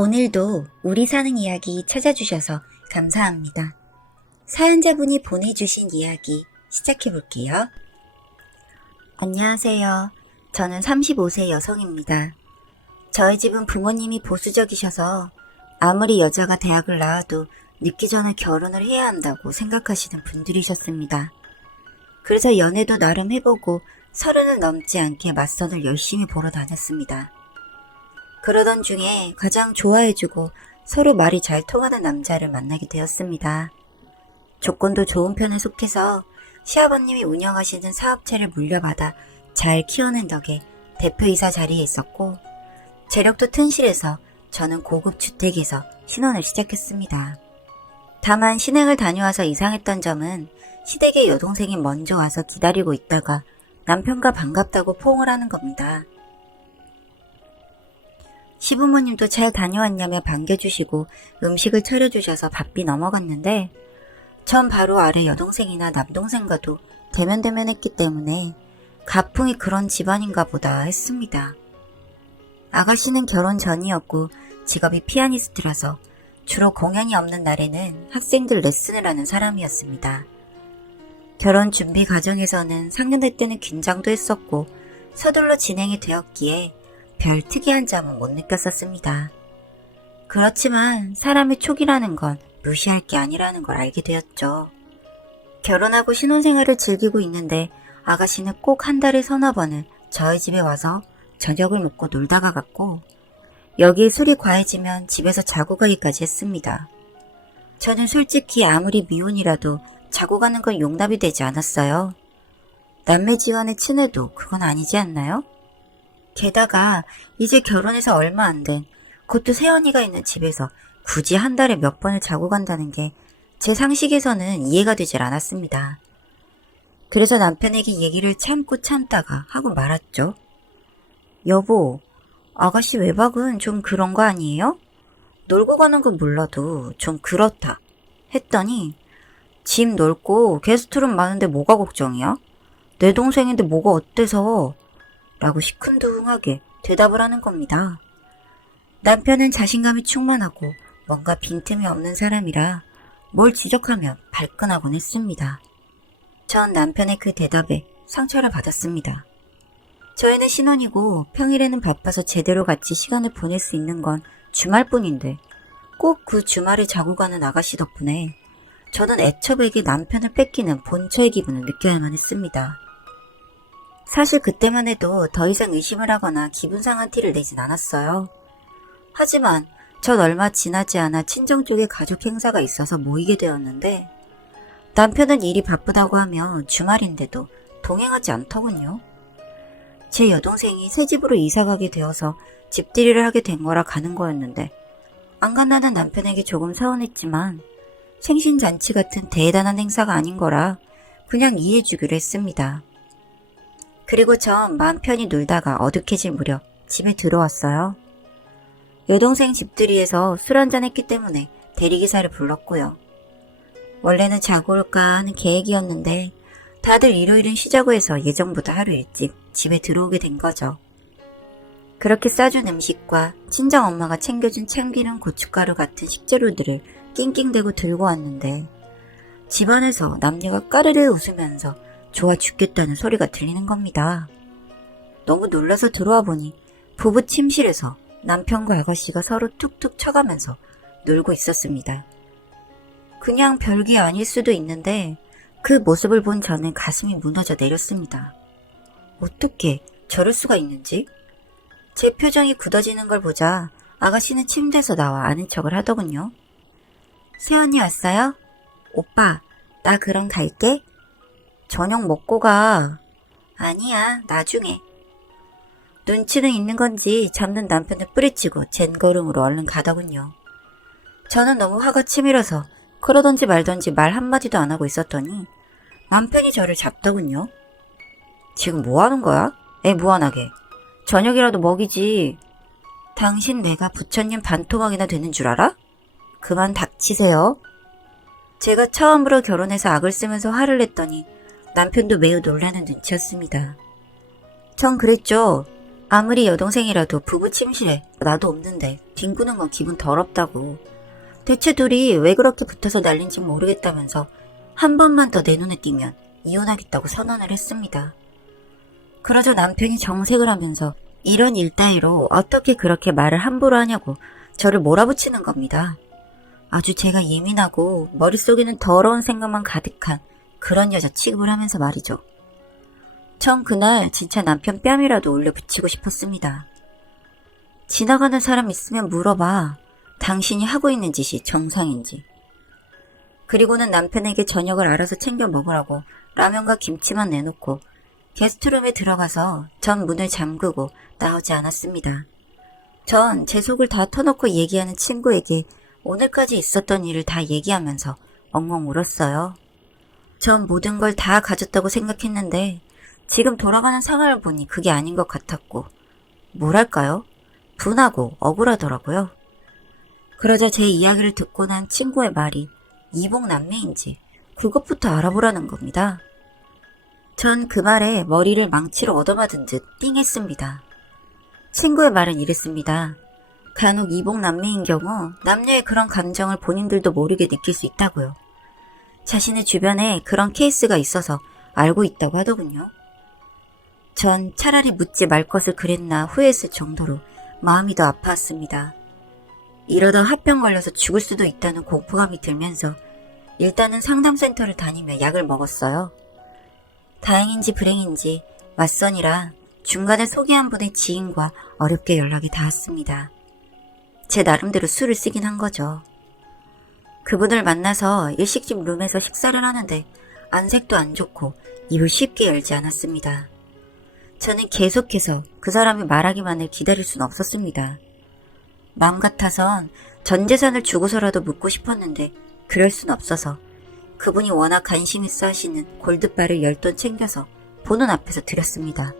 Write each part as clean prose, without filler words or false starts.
오늘도 우리 사는 이야기 찾아주셔서 감사합니다. 사연자분이 보내주신 이야기 시작해볼게요. 안녕하세요. 저는 35세 여성입니다. 저희 집은 부모님이 보수적이셔서 아무리 여자가 대학을 나와도 늦기 전에 결혼을 해야 한다고 생각하시는 분들이셨습니다. 그래서 연애도 나름 해보고 30을 넘지 않게 맞선을 열심히 보러 다녔습니다. 그러던 중에 가장 좋아해주고 서로 말이 잘 통하는 남자를 만나게 되었습니다. 조건도 좋은 편에 속해서 시아버님이 운영하시는 사업체를 물려받아 잘 키워낸 덕에 대표이사 자리에 있었고, 재력도 튼실해서 저는 고급 주택에서 신혼을 시작했습니다. 다만 신행을 다녀와서 이상했던 점은 시댁의 여동생이 먼저 와서 기다리고 있다가 남편과 반갑다고 포옹을 하는 겁니다. 시부모님도 잘 다녀왔냐며 반겨주시고 음식을 차려주셔서 바삐 넘어갔는데, 전 바로 아래 여동생이나 남동생과도 대면대면했기 때문에 가풍이 그런 집안인가 보다 했습니다. 아가씨는 결혼 전이었고 직업이 피아니스트라서 주로 공연이 없는 날에는 학생들 레슨을 하는 사람이었습니다. 결혼 준비 과정에서는 상견례 때는 긴장도 했었고 서둘러 진행이 되었기에 별 특이한 점은 못 느꼈었습니다. 그렇지만 사람의 촉이라는 건 무시할 게 아니라는 걸 알게 되었죠. 결혼하고 신혼생활을 즐기고 있는데 아가씨는 꼭 한 달에 서너 번은 저희 집에 와서 저녁을 먹고 놀다가 갔고, 여기에 술이 과해지면 집에서 자고 가기까지 했습니다. 저는 솔직히 아무리 미혼이라도 자고 가는 건 용납이 되지 않았어요. 남매지간의 친해도 그건 아니지 않나요? 게다가 이제 결혼해서 얼마 안 된 그것도 새언니가 있는 집에서 굳이 한 달에 몇 번을 자고 간다는 게 제 상식에서는 이해가 되질 않았습니다. 그래서 남편에게 얘기를 참고 참다가 하고 말았죠. 여보, 아가씨 외박은 좀 그런 거 아니에요? 놀고 가는 건 몰라도 좀 그렇다 했더니, 집 넓고 게스트룸 많은데 뭐가 걱정이야? 내 동생인데 뭐가 어때서? 라고 시큰둥하게 대답을 하는 겁니다. 남편은 자신감이 충만하고 뭔가 빈틈이 없는 사람이라 뭘 지적하면 발끈하곤 했습니다. 전 남편의 그 대답에 상처를 받았습니다. 저희는 신혼이고 평일에는 바빠서 제대로 같이 시간을 보낼 수 있는 건 주말뿐인데 꼭 그 주말에 자고 가는 아가씨 덕분에 저는 애처백에 남편을 뺏기는 본처의 기분을 느껴야만 했습니다. 사실 그때만 해도 더 이상 의심을 하거나 기분 상한 티를 내진 않았어요. 하지만 전 얼마 지나지 않아 친정 쪽에 가족 행사가 있어서 모이게 되었는데, 남편은 일이 바쁘다고 하며 주말인데도 동행하지 않더군요. 제 여동생이 새 집으로 이사가게 되어서 집들이를 하게 된 거라 가는 거였는데, 안 간다는 남편에게 조금 서운했지만 생신잔치 같은 대단한 행사가 아닌 거라 그냥 이해해주기로 했습니다. 그리고 전 마음 편히 놀다가 어둑해질 무렵 집에 들어왔어요. 여동생 집들이에서 술 한잔 했기 때문에 대리기사를 불렀고요. 원래는 자고 올까 하는 계획이었는데 다들 일요일은 쉬자고 해서 예정보다 하루 일찍 집에 들어오게 된 거죠. 그렇게 싸준 음식과 친정엄마가 챙겨준 참기름, 고춧가루 같은 식재료들을 낑낑대고 들고 왔는데, 집안에서 남녀가 까르르 웃으면서 좋아 죽겠다는 소리가 들리는 겁니다. 너무 놀라서 들어와 보니 부부 침실에서 남편과 아가씨가 서로 툭툭 쳐가면서 놀고 있었습니다. 그냥 별게 아닐 수도 있는데 그 모습을 본 저는 가슴이 무너져 내렸습니다. 어떻게 저럴 수가 있는지? 제 표정이 굳어지는 걸 보자 아가씨는 침대에서 나와 아는 척을 하더군요. 새언니 왔어요? 오빠, 나 그럼 갈게. 저녁 먹고 가. 아니야, 나중에. 눈치는 있는 건지 잡는 남편을 뿌리치고 젠걸음으로 얼른 가더군요. 저는 너무 화가 치밀어서 그러던지 말던지 말 한마디도 안 하고 있었더니 남편이 저를 잡더군요. 지금 뭐 하는 거야? 애 무한하게. 저녁이라도 먹이지. 당신 내가 부처님 반토막이나 되는 줄 알아? 그만 닥치세요. 제가 처음으로 결혼해서 악을 쓰면서 화를 냈더니 남편도 매우 놀라는 눈치였습니다. 전 그랬죠. 아무리 여동생이라도 부부 침실에 나도 없는데 뒹구는 건 기분 더럽다고. 대체 둘이 왜 그렇게 붙어서 난린지 모르겠다면서 한 번만 더 내 눈에 띄면 이혼하겠다고 선언을 했습니다. 그러자 남편이 정색을 하면서 이런 일 따위로 어떻게 그렇게 말을 함부로 하냐고 저를 몰아붙이는 겁니다. 아주 제가 예민하고 머릿속에는 더러운 생각만 가득한 그런 여자 취급을 하면서 말이죠. 전 그날 진짜 남편 뺨이라도 올려 붙이고 싶었습니다. 지나가는 사람 있으면 물어봐. 당신이 하고 있는 짓이 정상인지. 그리고는 남편에게 저녁을 알아서 챙겨 먹으라고 라면과 김치만 내놓고 게스트룸에 들어가서 전 문을 잠그고 나오지 않았습니다. 전 제 속을 다 터놓고 얘기하는 친구에게 오늘까지 있었던 일을 다 얘기하면서 엉엉 울었어요. 전 모든 걸 다 가졌다고 생각했는데 지금 돌아가는 상황을 보니 그게 아닌 것 같았고 뭐랄까요? 분하고 억울하더라고요. 그러자 제 이야기를 듣고 난 친구의 말이 이복남매인지 그것부터 알아보라는 겁니다. 전 그 말에 머리를 망치로 얻어맞은 듯 띵했습니다. 친구의 말은 이랬습니다. 간혹 이복남매인 경우 남녀의 그런 감정을 본인들도 모르게 느낄 수 있다고요. 자신의 주변에 그런 케이스가 있어서 알고 있다고 하더군요. 전 차라리 묻지 말 것을 그랬나 후회했을 정도로 마음이 더 아파왔습니다. 이러다 화병 걸려서 죽을 수도 있다는 공포감이 들면서 일단은 상담센터를 다니며 약을 먹었어요. 다행인지 불행인지 맞선이라 중간에 소개한 분의 지인과 어렵게 연락이 닿았습니다. 제 나름대로 술을 쓰긴 한 거죠. 그분을 만나서 일식집 룸에서 식사를 하는데 안색도 안 좋고 입을 쉽게 열지 않았습니다. 저는 계속해서 그 사람이 말하기만을 기다릴 순 없었습니다. 마음 같아선 전 재산을 주고서라도 묻고 싶었는데 그럴 순 없어서 그분이 워낙 관심 있어 하시는 골드바를 10돈 챙겨서 보는 앞에서 드렸습니다.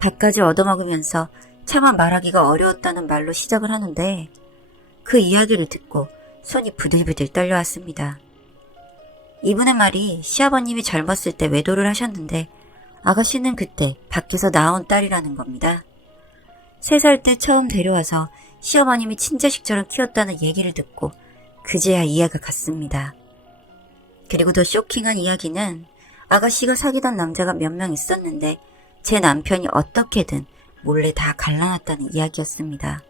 밥까지 얻어먹으면서 차마 말하기가 어려웠다는 말로 시작을 하는데 그 이야기를 듣고 손이 부들부들 떨려왔습니다. 이분의 말이 시아버님이 젊었을 때 외도를 하셨는데 아가씨는 그때 밖에서 낳아온 딸이라는 겁니다. 3살 때 처음 데려와서 시어머님이 친자식처럼 키웠다는 얘기를 듣고 그제야 이해가 갔습니다. 그리고 더 쇼킹한 이야기는 아가씨가 사귀던 남자가 몇 명 있었는데 제 남편이 어떻게든 몰래 다 갈라놨다는 이야기였습니다.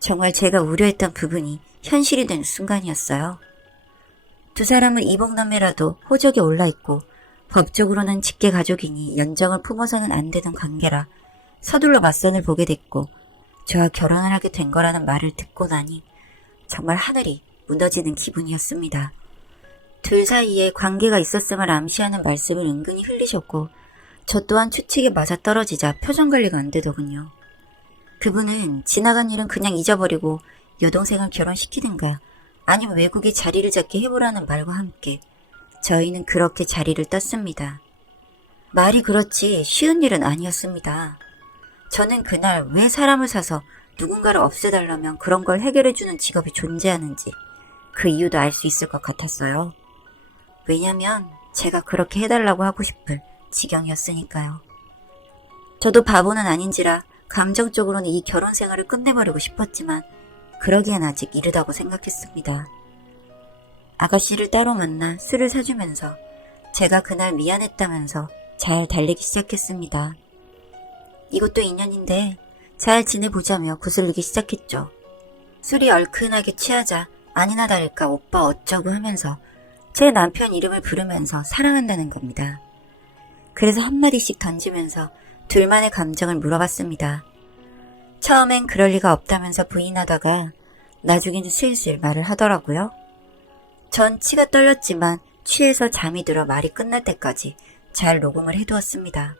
정말 제가 우려했던 부분이 현실이 되는 순간이었어요. 두 사람은 이복남매라도 호적에 올라있고 법적으로는 직계 가족이니 연정을 품어서는 안 되던 관계라 서둘러 맞선을 보게 됐고 저와 결혼을 하게 된 거라는 말을 듣고 나니 정말 하늘이 무너지는 기분이었습니다. 둘 사이에 관계가 있었음을 암시하는 말씀을 은근히 흘리셨고 저 또한 추측에 맞아떨어지자 표정 관리가 안 되더군요. 그분은 지나간 일은 그냥 잊어버리고 여동생을 결혼시키든가 아니면 외국에 자리를 잡게 해보라는 말과 함께 저희는 그렇게 자리를 떴습니다. 말이 그렇지 쉬운 일은 아니었습니다. 저는 그날 왜 사람을 사서 누군가를 없애달라면 그런 걸 해결해주는 직업이 존재하는지 그 이유도 알 수 있을 것 같았어요. 왜냐면 제가 그렇게 해달라고 하고 싶을 지경이었으니까요. 저도 바보는 아닌지라 감정적으로는 이 결혼 생활을 끝내버리고 싶었지만 그러기엔 아직 이르다고 생각했습니다. 아가씨를 따로 만나 술을 사주면서 제가 그날 미안했다면서 잘 달래기 시작했습니다. 이것도 인연인데 잘 지내보자며 구슬리기 시작했죠. 술이 얼큰하게 취하자 아니나 다를까 오빠 어쩌고 하면서 제 남편 이름을 부르면서 사랑한다는 겁니다. 그래서 한마디씩 던지면서 둘만의 감정을 물어봤습니다. 처음엔 그럴 리가 없다면서 부인하다가 나중에는 슬슬 말을 하더라고요. 전 치가 떨렸지만 취해서 잠이 들어 말이 끝날 때까지 잘 녹음을 해두었습니다.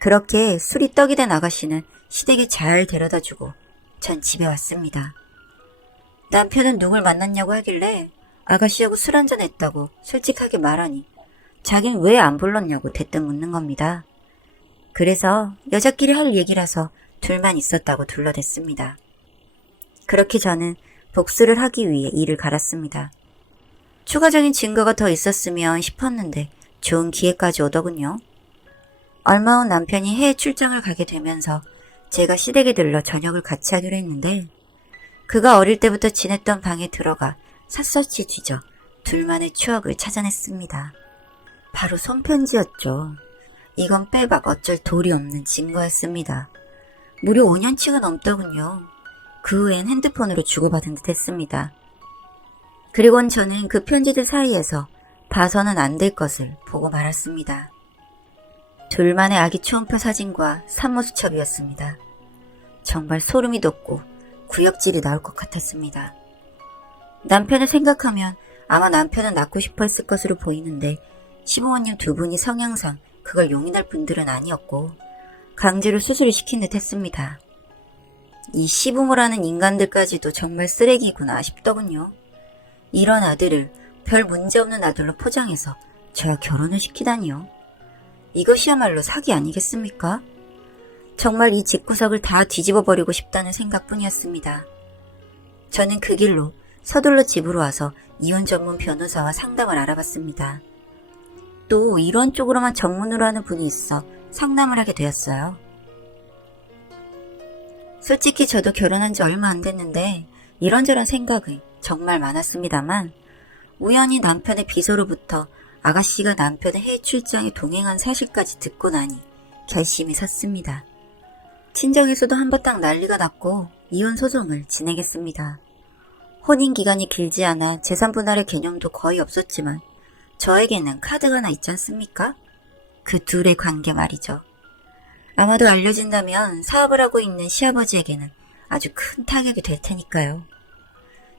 그렇게 술이 떡이 된 아가씨는 시댁에 잘 데려다주고 전 집에 왔습니다. 남편은 누굴 만났냐고 하길래 아가씨하고 술 한잔 했다고 솔직하게 말하니 자긴 왜 안 불렀냐고 대뜸 묻는 겁니다. 그래서 여자끼리 할 얘기라서 둘만 있었다고 둘러댔습니다. 그렇게 저는 복수를 하기 위해 이를 갈았습니다. 추가적인 증거가 더 있었으면 싶었는데 좋은 기회까지 오더군요. 얼마 후 남편이 해외 출장을 가게 되면서 제가 시댁에 들러 저녁을 같이 하기로 했는데 그가 어릴 때부터 지냈던 방에 들어가 샅샅이 뒤져 둘만의 추억을 찾아냈습니다. 바로 손편지였죠. 이건 빼박 어쩔 도리 없는 증거였습니다. 무려 5년치가 넘더군요. 그 후엔 핸드폰으로 주고받은 듯 했습니다. 그리곤 저는 그 편지들 사이에서 봐서는 안 될 것을 보고 말았습니다. 둘만의 아기 초음파 사진과 산모수첩이었습니다. 정말 소름이 돋고 구역질이 나올 것 같았습니다. 남편을 생각하면 아마 남편은 낳고 싶어 했을 것으로 보이는데 시부모님 두 분이 성향상 그걸 용인할 분들은 아니었고 강제로 수술을 시킨 듯 했습니다. 이 시부모라는 인간들까지도 정말 쓰레기구나 싶더군요. 이런 아들을 별 문제없는 아들로 포장해서 저야 결혼을 시키다니요. 이것이야말로 사기 아니겠습니까? 정말 이 집구석을 다 뒤집어버리고 싶다는 생각뿐이었습니다. 저는 그 길로 서둘러 집으로 와서 이혼 전문 변호사와 상담을 알아봤습니다. 또 이런 쪽으로만 전문으로 하는 분이 있어 상담을 하게 되었어요. 솔직히 저도 결혼한 지 얼마 안 됐는데 이런저런 생각이 정말 많았습니다만 우연히 남편의 비서로부터 아가씨가 남편의 해외 출장에 동행한 사실까지 듣고 나니 결심이 섰습니다. 친정에서도 한바탕 난리가 났고 이혼 소송을 진행했습니다. 혼인 기간이 길지 않아 재산 분할의 개념도 거의 없었지만 저에게는 카드가 하나 있지 않습니까? 그 둘의 관계 말이죠. 아마도 알려진다면 사업을 하고 있는 시아버지에게는 아주 큰 타격이 될 테니까요.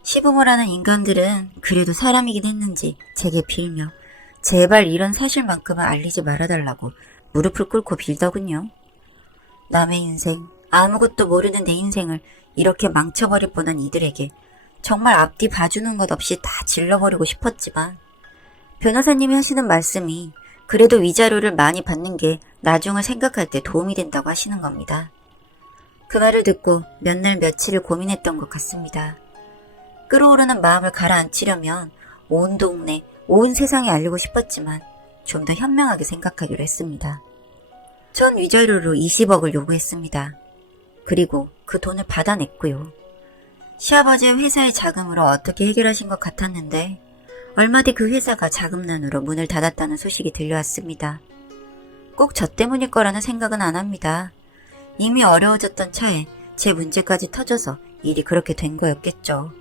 시부모라는 인간들은 그래도 사람이긴 했는지 제게 빌며 제발 이런 사실만큼은 알리지 말아달라고 무릎을 꿇고 빌더군요. 남의 인생, 아무것도 모르는 내 인생을 이렇게 망쳐버릴 뻔한 이들에게 정말 앞뒤 봐주는 것 없이 다 질러버리고 싶었지만 변호사님이 하시는 말씀이 그래도 위자료를 많이 받는 게 나중을 생각할 때 도움이 된다고 하시는 겁니다. 그 말을 듣고 몇 날 며칠을 고민했던 것 같습니다. 끓어오르는 마음을 가라앉히려면 온 동네, 온 세상에 알리고 싶었지만 좀 더 현명하게 생각하기로 했습니다. 전 위자료로 20억을 요구했습니다. 그리고 그 돈을 받아냈고요. 시아버지의 회사의 자금으로 어떻게 해결하신 것 같았는데 얼마 뒤 그 회사가 자금난으로 문을 닫았다는 소식이 들려왔습니다. 꼭 저 때문일 거라는 생각은 안 합니다. 이미 어려워졌던 차에 제 문제까지 터져서 일이 그렇게 된 거였겠죠.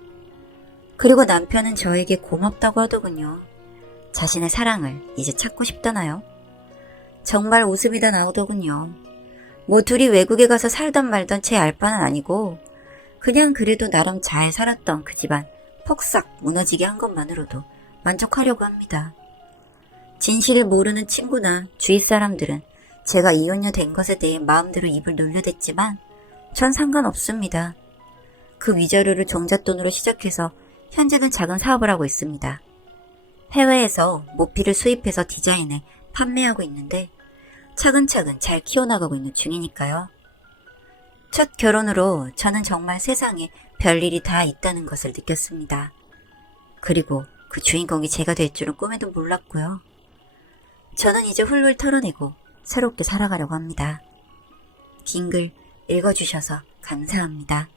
그리고 남편은 저에게 고맙다고 하더군요. 자신의 사랑을 이제 찾고 싶다나요? 정말 웃음이 다 나오더군요. 뭐 둘이 외국에 가서 살던 말던 제 알바는 아니고 그냥 그래도 나름 잘 살았던 그 집안 폭삭 무너지게 한 것만으로도 만족하려고 합니다. 진실을 모르는 친구나 주위 사람들은 제가 이혼녀 된 것에 대해 마음대로 입을 놀려댔지만 전 상관없습니다. 그 위자료를 종잣돈으로 시작해서 현재는 작은 사업을 하고 있습니다. 해외에서 모피를 수입해서 디자인해 판매하고 있는데 차근차근 잘 키워나가고 있는 중이니까요. 첫 결혼으로 저는 정말 세상에 별일이 다 있다는 것을 느꼈습니다. 그리고 그 주인공이 제가 될 줄은 꿈에도 몰랐고요. 저는 이제 훌훌 털어내고 새롭게 살아가려고 합니다. 긴 글 읽어주셔서 감사합니다.